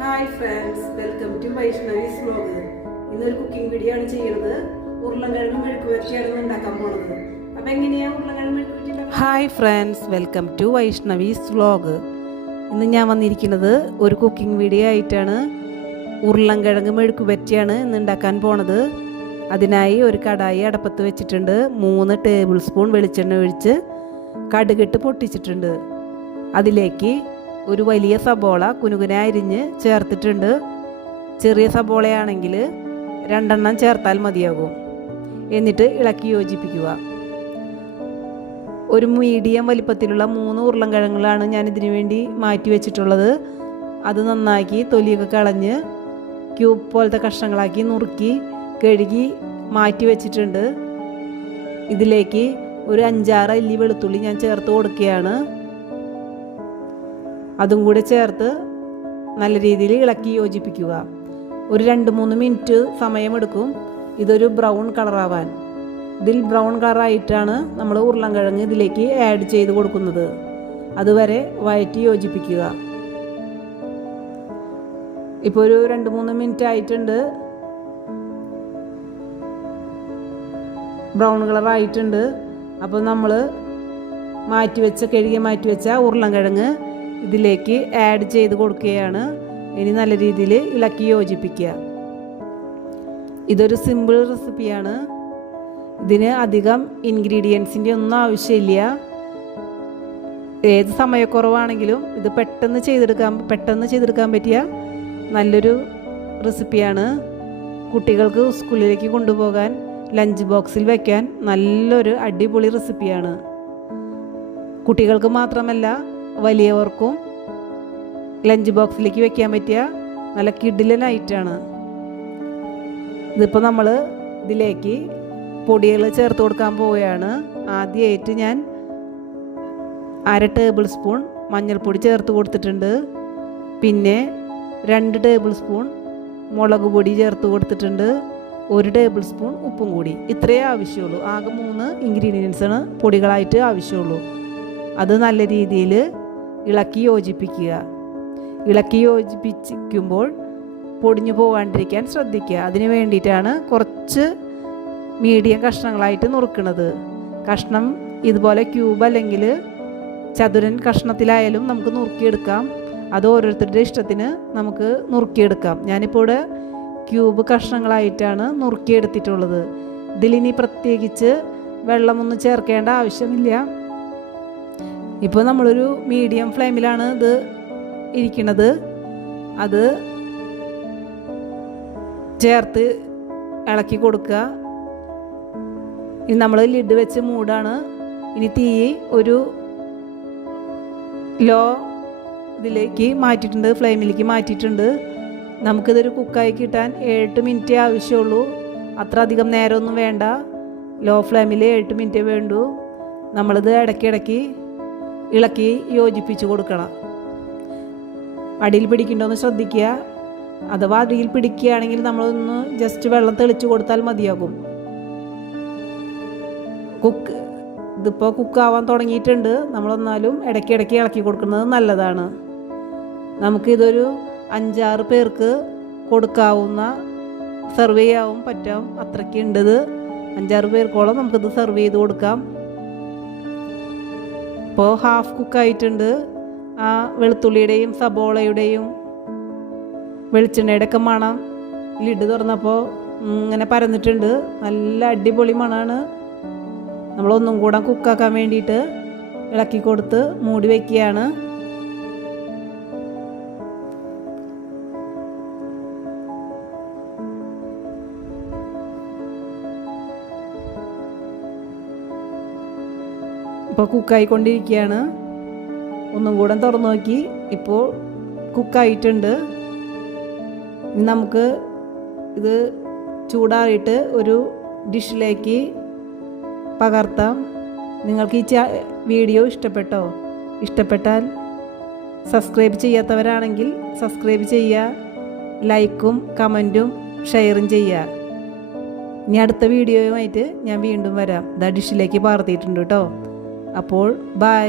Hi friends, welcome to Vaishnavi's vlog. ഇന്നൊരു cooking video ആണ് ചെയ്യുന്നത്. ഉരുളൻകിഴങ്ങ് മെഴുക്ക് വരട്ടിയാണ് ഉണ്ടാക്കാൻ പോകുന്നത്. അപ്പം എങ്ങനെയാ ഉരുളൻകിഴങ്ങ് മെഴുക്ക് വരട്ടി? Hi friends, welcome to Vaishnavi's vlog. ഇന്ന് ഞാൻ വന്നിരിക്കുന്നത് ഒരു കുക്കിംഗ് വീഡിയോ ആയിട്ടാണ്. ഉരുളൻകിഴങ്ങ് മെഴുക്ക് വരട്ടിയാണ് ഇന്ന് ഉണ്ടാക്കാൻ പോണത്. അതിനായി ഒരു കടായി അടപ്പത്ത് വെച്ചിട്ടുണ്ട്. 3 ടേബിൾ സ്പൂൺ വെളിച്ചെണ്ണ ഒഴിച്ച് കടുകിട്ട് പൊട്ടിച്ചിട്ടുണ്ട്. അതിലേക്ക് ഒരു വലിയ സബോള കുനുകുന അരിഞ്ഞ് ചേർത്തിട്ടുണ്ട്. ചെറിയ സബോളയാണെങ്കിൽ 2 എണ്ണം ചേർത്താൽ മതിയാകും. എന്നിട്ട് ഇളക്കി യോജിപ്പിക്കുക. ഒരു മീഡിയം വലിപ്പത്തിലുള്ള 3 ഉരുളൻകിഴങ്ങുകളാണ് ഞാൻ ഇതിനു വേണ്ടി മാറ്റി വെച്ചിട്ടുള്ളത്. അത് നന്നാക്കി തൊലിയൊക്കെ കളഞ്ഞ് ക്യൂബ് പോലത്തെ കഷ്ണങ്ങളാക്കി നുറുക്കി കഴുകി മാറ്റി വെച്ചിട്ടുണ്ട്. ഇതിലേക്ക് ഒരു 5-6 അല്ലി വെളുത്തുള്ളി ഞാൻ ചേർത്ത് കൊടുക്കുകയാണ്. അതും കൂടെ ചേർത്ത് നല്ല രീതിയിൽ ഇളക്കി യോജിപ്പിക്കുക. ഒരു 2-3 മിനിറ്റ് സമയമെടുക്കും ഇതൊരു ബ്രൗൺ കളറാവാൻ. ഇതിൽ ബ്രൗൺ കളറായിട്ടാണ് നമ്മൾ ഉരുളൻകിഴങ്ങ് ഇതിലേക്ക് ആഡ് ചെയ്ത് കൊടുക്കുന്നത്. അതുവരെ വഴറ്റി യോജിപ്പിക്കുക. ഇപ്പോൾ ഒരു 2-3 മിനിറ്റ് ആയിട്ടുണ്ട്. ബ്രൗൺ കളറായിട്ടുണ്ട്. അപ്പോൾ നമ്മൾ കഴുകി മാറ്റി വെച്ച ഉരുളൻകിഴങ്ങ് ഇതിലേക്ക് ആഡ് ചെയ്ത് കൊടുക്കുകയാണ്. ഇനി നല്ല രീതിയിൽ ഇളക്കി യോജിപ്പിക്കുക. ഇതൊരു സിമ്പിൾ റെസിപ്പിയാണ്. ഇതിന് അധികം ഇൻഗ്രീഡിയൻസിൻ്റെ ഒന്നും ആവശ്യമില്ല. ഏത് സമയക്കുറവാണെങ്കിലും ഇത് പെട്ടെന്ന് ചെയ്തെടുക്കാൻ പറ്റിയ നല്ലൊരു റെസിപ്പിയാണ്. കുട്ടികൾക്ക് സ്കൂളിലേക്ക് കൊണ്ടുപോകാൻ ലഞ്ച് ബോക്സിൽ വയ്ക്കാൻ നല്ലൊരു അടിപൊളി റെസിപ്പിയാണ്. കുട്ടികൾക്ക് മാത്രമല്ല വലിയവർക്കും ലഞ്ച് ബോക്സിലേക്ക് വെക്കാൻ പറ്റിയ നല്ല കിടിലൻ ഐറ്റാണ്. ഇതിപ്പോൾ നമ്മൾ ഇതിലേക്ക് പൊടികൾ ചേർത്ത് കൊടുക്കാൻ പോവുകയാണ്. ആദ്യമായിട്ട് ഞാൻ 1/2 ടേബിൾ സ്പൂൺ മഞ്ഞൾപ്പൊടി ചേർത്ത് കൊടുത്തിട്ടുണ്ട്. പിന്നെ 2 ടേബിൾ സ്പൂൺ മുളക് പൊടി ചേർത്ത് കൊടുത്തിട്ടുണ്ട്. 1 ടേബിൾ സ്പൂൺ ഉപ്പും കൂടി. ഇത്രയേ ആവശ്യമുള്ളൂ. ആകെ 3 ഇൻഗ്രീഡിയൻസാണ് പൊടികളായിട്ട് ആവശ്യമുള്ളൂ. അത് നല്ല രീതിയിൽ ഇളക്കി യോജിപ്പിക്കുക. ഇളക്കി യോജിപ്പിക്കുമ്പോൾ പൊടിഞ്ഞു പോകാണ്ടിരിക്കാൻ ശ്രദ്ധിക്കുക. അതിന് വേണ്ടിയിട്ടാണ് കുറച്ച് മീഡിയം കഷ്ണങ്ങളായിട്ട് നുറുക്കുന്നത്. കഷ്ണം ഇതുപോലെ ക്യൂബ് അല്ലെങ്കിൽ ചതുരൻ കഷ്ണത്തിലായാലും നമുക്ക് നുറുക്കിയെടുക്കാം. അത് ഓരോരുത്തരുടെ ഇഷ്ടത്തിന് നമുക്ക് നുറുക്കിയെടുക്കാം. ഞാനിപ്പോൾ ഇവിടെ ക്യൂബ് കഷ്ണങ്ങളായിട്ടാണ് നുറുക്കിയെടുത്തിട്ടുള്ളത്. ഇതിലിനി പ്രത്യേകിച്ച് വെള്ളമൊന്നും ചേർക്കേണ്ട ആവശ്യമില്ല. ഇപ്പോൾ നമ്മളൊരു മീഡിയം ഫ്ലെയിമിലാണ് ഇത് ഇരിക്കുന്നത്. അത് ചേർത്ത് ഇളക്കി കൊടുക്കുക. ഇനി നമ്മൾ ലിഡ് വെച്ച് മൂടാണ്. ഇനി തീ ഒരു ലോ ഇതിലേക്ക് മാറ്റിയിട്ടുണ്ട്, ഫ്ലെയിമിലേക്ക് മാറ്റിയിട്ടുണ്ട്. നമുക്കിതൊരു കുക്കായി കിട്ടാൻ 7 മിനിറ്റേ ആവശ്യമുള്ളൂ. അത്ര അധികം നേരമൊന്നും വേണ്ട. ലോ ഫ്ലെയിമിൽ 7 മിനിറ്റേ വേണ്ടൂ. നമ്മളിത് ഇടയ്ക്കിടയ്ക്ക് ഇളക്കി യോജിപ്പിച്ച് കൊടുക്കണം. അടിയിൽ പിടിക്കണ്ടോന്ന് ശ്രദ്ധിക്കുക. അഥവാ അടിയിൽ പിടിക്കുകയാണെങ്കിൽ നമ്മളൊന്ന് ജസ്റ്റ് വെള്ളം തെളിച്ച് കൊടുത്താൽ മതിയാകും. ഇതിപ്പോൾ കുക്കാവാൻ തുടങ്ങിയിട്ടുണ്ട്. നമ്മളൊന്നാലും ഇടയ്ക്കിടയ്ക്ക് ഇളക്കി കൊടുക്കുന്നത് നല്ലതാണ്. നമുക്കിതൊരു 5-6 പേർക്ക് കൊടുക്കാവുന്ന സെർവ് ചെയ്യാവും പറ്റാം. അത്രയ്ക്ക് ഉണ്ടത്. 5-6 പേർക്കോളം നമുക്കിത് സെർവ് ചെയ്ത് കൊടുക്കാം. ഇപ്പോൾ ഹാഫ് കുക്കായിട്ടുണ്ട്. ആ വെളുത്തുള്ളിയുടെയും സബോളയുടെയും വെളിച്ചെണ്ണയുടെ ഒക്കെ മണം ലിഡ് തുറന്നപ്പോൾ ഇങ്ങനെ പരന്നിട്ടുണ്ട്. നല്ല അടിപൊളി മണമാണ്. നമ്മളൊന്നും കൂടെ കുക്കാക്കാൻ വേണ്ടിയിട്ട് ഇളക്കി കൊടുത്ത് മൂടി വയ്ക്കുകയാണ്. ഇപ്പോൾ കുക്കായിക്കൊണ്ടിരിക്കുകയാണ്. ഒന്നും കൂടെ തുറന്നു നോക്കി. ഇപ്പോൾ കുക്കായിട്ടുണ്ട്. ഇനി നമുക്ക് ഇത് ചൂടാറിയിട്ട് ഒരു ഡിഷിലേക്ക് പകർത്താം. നിങ്ങൾക്ക് ഈ വീഡിയോ ഇഷ്ടപ്പെട്ടാൽ സബ്സ്ക്രൈബ് ചെയ്യാത്തവരാണെങ്കിൽ സബ്സ്ക്രൈബ് ചെയ്യുക. ലൈക്കും കമൻറ്റും ഷെയറും ചെയ്യുക. ഇനി അടുത്ത വീഡിയോയുമായിട്ട് ഞാൻ വീണ്ടും വരാം. ഡിഷിലേക്ക് പകർത്തിയിട്ടുണ്ട് കേട്ടോ. അപ്പോൾ ബൈ.